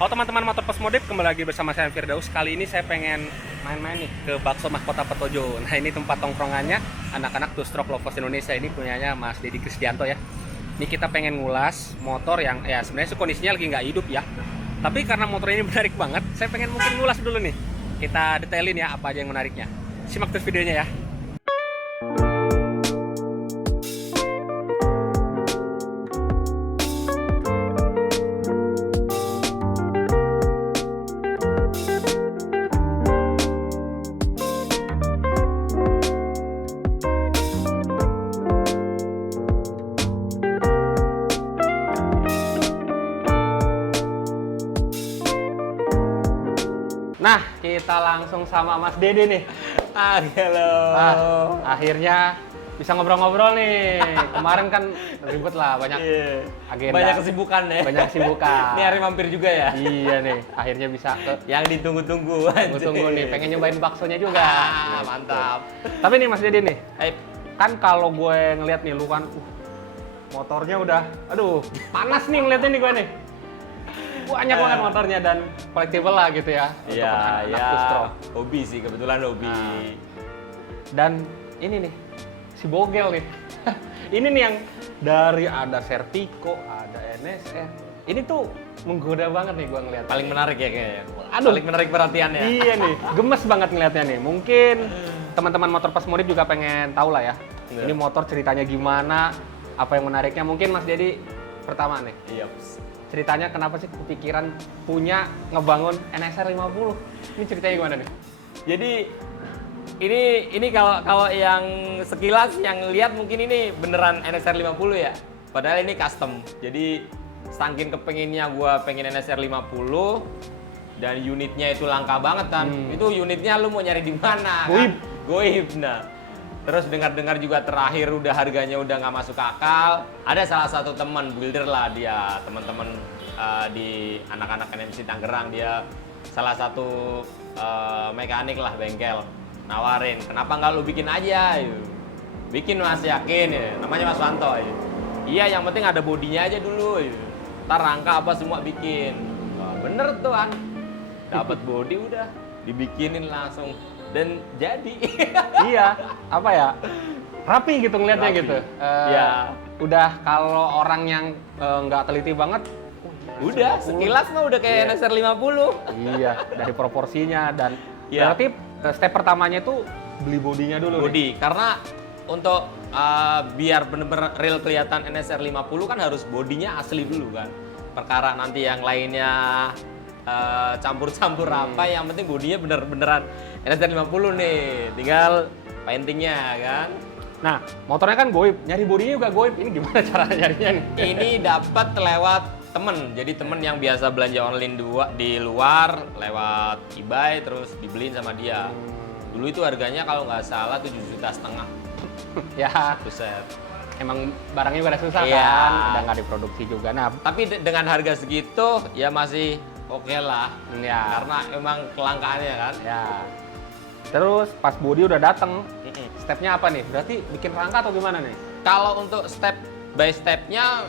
Halo teman-teman motor Postmodif, kembali lagi bersama saya Firdaus. Kali ini saya pengen main-main nih ke Bakso Mahkota Petojo. Nah, ini tempat tongkrongannya anak-anak Two Stroke Lovers Indonesia. Ini punyanya Mas Dedi Krisdianto ya. Ini kita pengen ngulas motor yang ya sebenarnya kondisinya lagi nggak hidup ya. Tapi karena motor ini menarik banget, saya pengen mungkin ngulas dulu nih. Kita detailin ya apa aja yang menariknya. Simak terus videonya ya. Nah, kita langsung sama Mas Dede nih. Halo. Akhirnya bisa ngobrol-ngobrol nih. Kemarin kan ribet lah, banyak agenda. Banyak kesibukan ya. Banyak kesibukan. Ini hari mampir juga ya. Iya nih, akhirnya bisa ke Yang ditunggu-tunggu. tunggu nih, pengen nyobain baksonya juga. Mantap. Tapi nih Mas Dede nih, Eh, kan kalau gue ngeliat nih lu kan, motornya udah, aduh, panas nih ngeliatnya nih gue nih. Banyak banget motornya dan collectible lah gitu ya. Untuk iya, anak-anak ya. Two Stroke. Hobi sih, kebetulan hobi. Dan ini nih, si Bogel nih. Ini nih yang dari ada Sertico, ada NSR. Ini tuh menggoda banget nih gua ngeliat. Paling menarik ya kayaknya. Aduh. Paling menarik perhatiannya. Iya nih, gemes banget ngeliatnya nih. Mungkin teman-teman motor Postmodif juga pengen tahu lah ya. Iya. Ini motor ceritanya gimana, apa yang menariknya. Mungkin Mas Dedi pertama nih. Iya. Ceritanya kenapa sih kepikiran punya ngebangun NSR 50? Ini ceritanya gimana nih? Jadi ini kalau yang sekilas yang lihat mungkin ini beneran NSR 50 ya. Padahal ini custom. Jadi saking kepenginnya gua pengen NSR 50 dan unitnya itu langka banget kan. Itu unitnya lu mau nyari di mana? Goib. Kan? Goib. Nah, terus dengar-dengar juga terakhir udah harganya udah nggak masuk akal. Ada salah satu teman builder lah dia, teman-teman di anak-anak NMC Tangerang, dia salah satu mekanik lah bengkel, nawarin, kenapa nggak lu bikin aja? Yuk. Bikin Mas, yakin ya. Namanya Mas Wanto. Ya. Iya, yang penting ada bodinya aja dulu. Ya. Ntar rangka apa semua bikin. Wah, bener tuh kan. Dapat body udah dibikinin langsung. Dan jadi Iya, apa ya, rapi gitu ngeliatnya Rapi. gitu. Ya. Udah kalau orang yang nggak teliti banget, udah 50. sekilas mah udah kayak Iya. NSR 50. Iya, dari proporsinya dan Iya. berarti step pertamanya itu beli bodinya dulu. Nih. Body, karena untuk biar bener-bener real kelihatan NSR 50 kan harus bodinya asli dulu kan. Perkara nanti yang lainnya campur-campur apa, yang penting bodinya bener-beneran NSR 50 nih, tinggal paintingnya kan. Nah, motornya kan goib, nyari bodinya juga goib. Ini gimana cara nyarinya nih? Ini dapat lewat temen, jadi temen yang biasa belanja online di luar lewat eBay, terus dibeliin sama dia. Dulu itu harganya kalau nggak salah 7,5 juta. Ya, Buset. emang barangnya pada susah Iya. kan, udah nggak diproduksi juga. Nah, Tapi dengan harga segitu ya masih oke lah, ya, karena emang kelangkaannya kan. ya. Terus pas body udah dateng, Mm-mm. stepnya apa nih? Berarti bikin rangka atau gimana nih? Kalau untuk step by stepnya,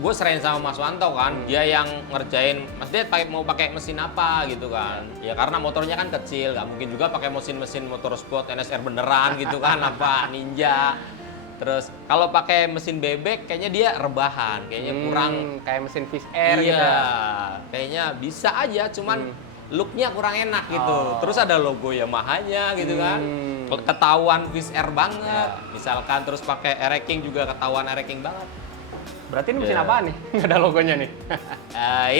gue serahin sama Mas Wanto kan, dia yang ngerjain. Mas Ded mau pakai mesin apa gitu kan? Ya karena motornya kan kecil, nggak mungkin juga pakai mesin motorsport NSR beneran gitu kan, apa Ninja. Terus kalau pakai mesin bebek, kayaknya dia rebahan, kayaknya kurang. Kayak mesin Fish Air Iya, gitu. kayaknya bisa aja, cuman looknya kurang enak gitu. Oh. Terus ada logo Yamaha-nya gitu kan, ketahuan Fish Air banget. Misalkan terus pakai Air-King juga ketahuan Air-King banget. Berarti ini mesin Iya. apaan nih? Nggak ada logonya nih.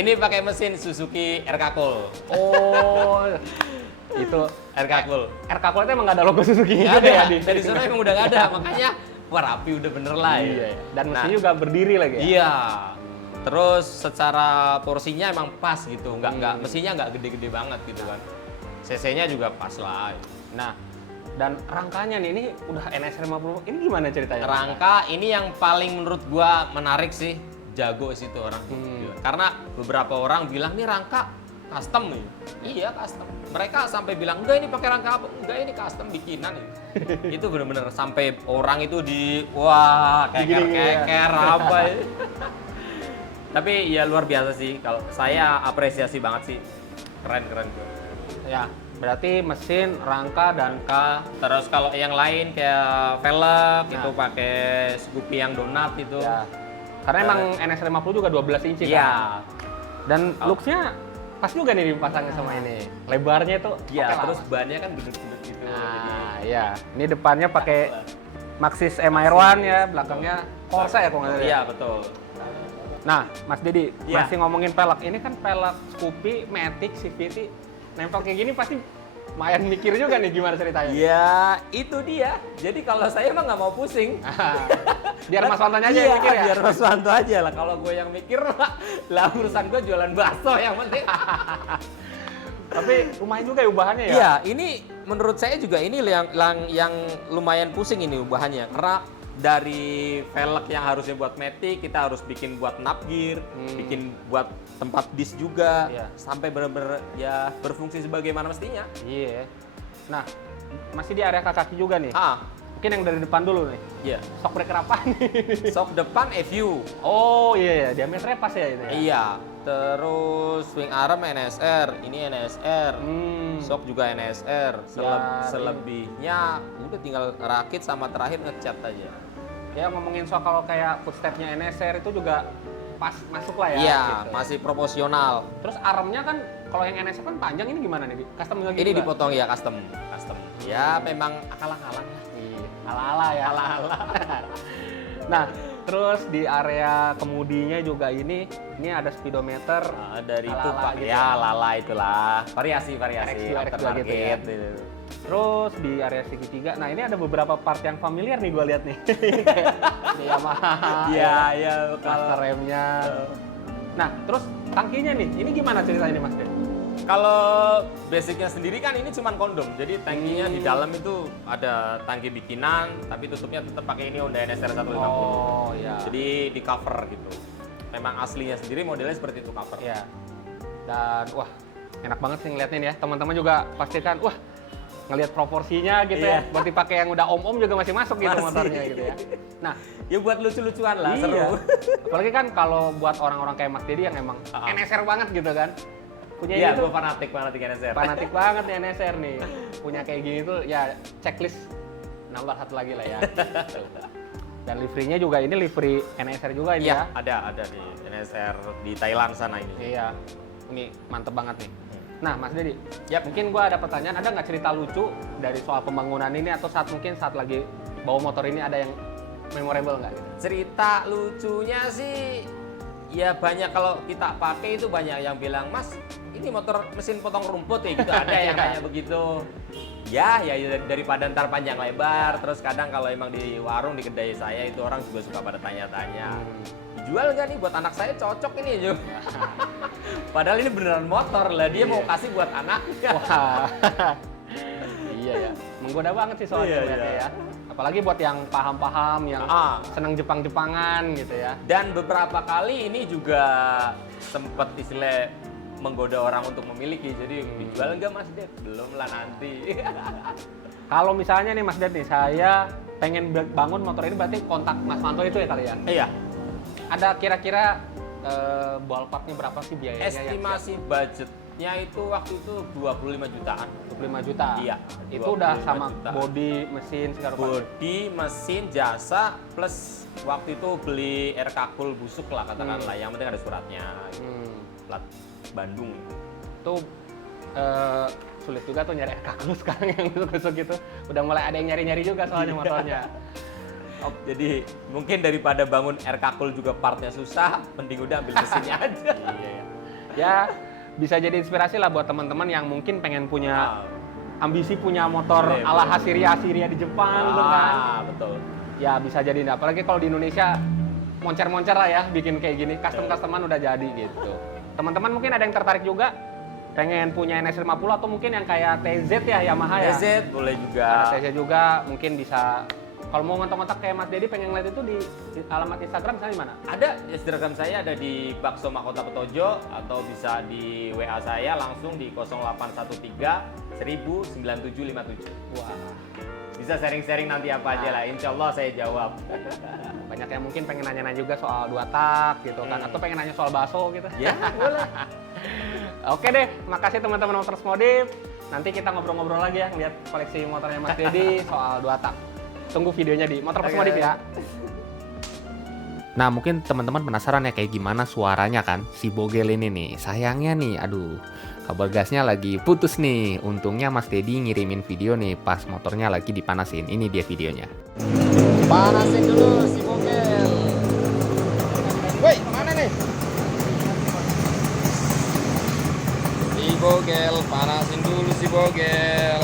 Ini pakai mesin Suzuki RK Cool. Oh, itu RK Cool. RK Cool itu emang nggak ada logo Suzuki Nggak gitu ada, ya di dari sana emang udah nggak ada, makanya wah rapi udah bener lah ya. Iya, iya. Dan Nah, mesinnya juga berdiri lagi ya? Iya. Terus secara porsinya emang pas gitu, nggak mesinnya nggak gede-gede banget gitu kan. CC-nya juga pas lah. Nah, dan rangkanya nih, ini udah NSR 50, ini gimana ceritanya? Rangka ini yang paling menurut gua menarik sih, jago sih tuh orang. Karena beberapa orang bilang nih rangka custom nih. Iya custom. Mereka sampai bilang enggak ini pakai rangka apa? Enggak ini custom bikinan ini. Itu bener-bener sampai orang itu di wah Digini-gini ya. keker apa ya. Tapi ya luar biasa sih, kalau saya apresiasi banget sih, keren. Ya, berarti mesin, rangka, dan Terus kalau yang lain kayak velg Nah. itu pakai Scoopy yang donat itu. ya. Karena emang NS50 juga 12 inci kan. Iya. Dan looks-nya pas juga nih dipasangin sama ini. Lebarnya itu Iya, oke lah, terus Mas. bannya kan gendut-gendut gitu. Nah, iya. Ini depannya pakai Maxxis MR1 ya, belakangnya Corsa ya kalau nggak salah. Iya, betul. Nah, Mas Dedi, Iya. masih ngomongin pelek. Ini kan pelek Scoopy, Matic, CVT, nempel kayak gini pasti lumayan mikir juga nih gimana ceritanya. Ya, itu dia. Jadi kalau saya emang nggak mau pusing. Biar Mas Wantonya aja Iya, yang mikir ya. biar Mas Wanto aja lah. Kalau gue yang mikir lah urusan gue jualan bakso yang penting. Tapi lumayan juga ya ubahannya ya. Iya, ini menurut saya juga ini yang lumayan pusing ini ubahannya. Karena dari velg yang harusnya buat matic, kita harus bikin buat knob gear, bikin buat tempat disk juga, Iya. sampai benar-benar ya berfungsi sebagaimana mestinya. Iya. Nah, masih di area kaki juga nih. Ah, Mungkin yang dari depan dulu nih. iya. Shock breaker apa nih? Shock depan EVU. Oh iya ya, diameternya pas ya ini ya. Iya. Terus swing arm NSR, ini NSR. Shock juga NSR. Ya, Selebihnya udah tinggal rakit sama terakhir ngecat aja. Ya ngomongin soal kalau kayak footstepnya NSR itu juga pas masuk lah ya. Iya, gitu. masih proporsional. Terus armnya kan kalau yang NSR kan panjang, ini gimana nih? Custom lagi Ini juga? dipotong ya custom. Ya memang akalang-akalang. Iya, ala-ala ya. Nah, terus di area kemudinya juga ini ada speedometer. Nah, dari itu Ala-ala Pak, gitu ya lala itulah. Variasi RX2 gitu ya. aftermarket gitu. Terus di area segitiga, nah ini ada beberapa part yang familiar nih gue lihat nih. Ini Yamaha, Iya, iya master remnya. Nah, terus tangkinya nih, ini gimana ceritanya nih Mas Den? Kalau basicnya sendiri kan ini cuman kondom, jadi tangkinya di dalam itu ada tangki bikinan, tapi tutupnya tetap pakai ini Honda NSR 150. Oh iya. Jadi di cover gitu. Memang aslinya sendiri modelnya seperti itu cover. Iya. Dan wah, enak banget sih ngeliatnya nih ya. Teman-teman juga pasti kan, wah ngelihat proporsinya gitu Iya. ya. Buat dipakai yang udah om-om juga masih masuk gitu Masih. motornya gitu ya. Nah, Ya buat lucu-lucuan lah, iya. seru. Apalagi kan kalau buat orang-orang kayak Mas Dedi yang emang NSR banget gitu kan. Punya Iya, ini tuh gue fanatik NSR. fanatik banget nih NSR nih. Punya kayak gini tuh ya checklist nambah satu lagi lah ya. Tuh. Dan liverynya juga ini livery NSR juga ini Iya, ya. ada di NSR di Thailand sana ini. Iya. Ini mantep banget nih. Nah, Mas Dedi, Yap. mungkin gua ada pertanyaan, ada nggak cerita lucu dari soal pembangunan ini atau saat lagi bawa motor ini ada yang memorable nggak gitu? Cerita lucunya sih ya banyak, kalau kita pakai itu banyak yang bilang, "Mas, ini motor mesin potong rumput ya?" gitu. Ada yang nanya begitu. Ya daripada ntar panjang lebar, terus kadang kalau emang di warung di kedai saya itu orang juga suka pada tanya-tanya. Dijual nggak nih buat anak saya, cocok ini juga. Padahal ini beneran motor lah, dia mau kasih buat anaknya. Wah. Iya ya. Menggoda banget sih soalnya Iya, lihatnya iya. ya. Apalagi buat yang paham-paham, yang Ah. seneng Jepang-Jepangan gitu ya. Dan beberapa kali ini juga sempat istilah menggoda orang untuk memiliki. Jadi dijual nggak Mas Ded? Belum lah nanti. Kalau misalnya nih Mas Ded nih, saya pengen bangun motor ini berarti kontak Mas Manto itu ya kali ya? Iya. Ada kira-kira ballparknya berapa sih biayanya? yang Estimasi budgetnya itu waktu itu 25 jutaan. 25 juta? Iya, Itu udah 25 sama juta. body, mesin, segala macam? Bodi, mesin, jasa, plus waktu itu beli air kakul busuk lah katakanlah. Yang penting ada suratnya. Plat Bandung. Itu sulit juga tuh nyari kakak sekarang yang busuk-busuk gitu. Udah mulai ada yang nyari-nyari juga soalnya motornya. Oh, jadi mungkin daripada bangun air kakul juga partnya susah, mending udah ambil mesinnya aja. Iya. Ya, bisa jadi inspirasi lah buat teman-teman yang mungkin pengen punya ambisi punya motor Boleh, ala boleh. Asiria di Jepang gitu kan. Betul. Ya bisa jadi, nah, apalagi kalau di Indonesia moncer-moncer lah ya bikin kayak gini, custom-customan udah jadi gitu. Teman-teman mungkin ada yang tertarik juga pengen punya NS50 atau mungkin yang kayak TZ ya, Yamaha ya. TZ boleh juga. Ada TZ juga, mungkin bisa kalau mau ngontak-ngontak kayak Mas Dedi pengen ngeliat itu di alamat Instagram misalnya di mana? Ada Instagram saya, ada di Bakso Mahkota Petojo, atau bisa di WA saya langsung di 0813 1000 9757. Wah, Bisa sharing-sharing nanti apa aja lah. Insya Allah saya jawab. Banyak yang mungkin pengen nanya-nanya juga soal 2 tak gitu kan, atau pengen nanya soal bakso gitu. Ya, boleh. Oke deh, makasih teman-teman Motors Modif. Nanti kita ngobrol-ngobrol lagi ya, lihat koleksi motornya Mas Dedi soal 2 tak. Tunggu videonya di Motors Modif ya. Nah, mungkin teman-teman penasaran ya kayak gimana suaranya kan si Bogel ini nih. Sayangnya nih, aduh, kabel gasnya lagi putus nih. Untungnya Mas Dedi ngirimin video nih pas motornya lagi dipanasin. Ini dia videonya. Panasin dulu si Bogel. Woi, mana nih? Si Bogel, panasin dulu si Bogel.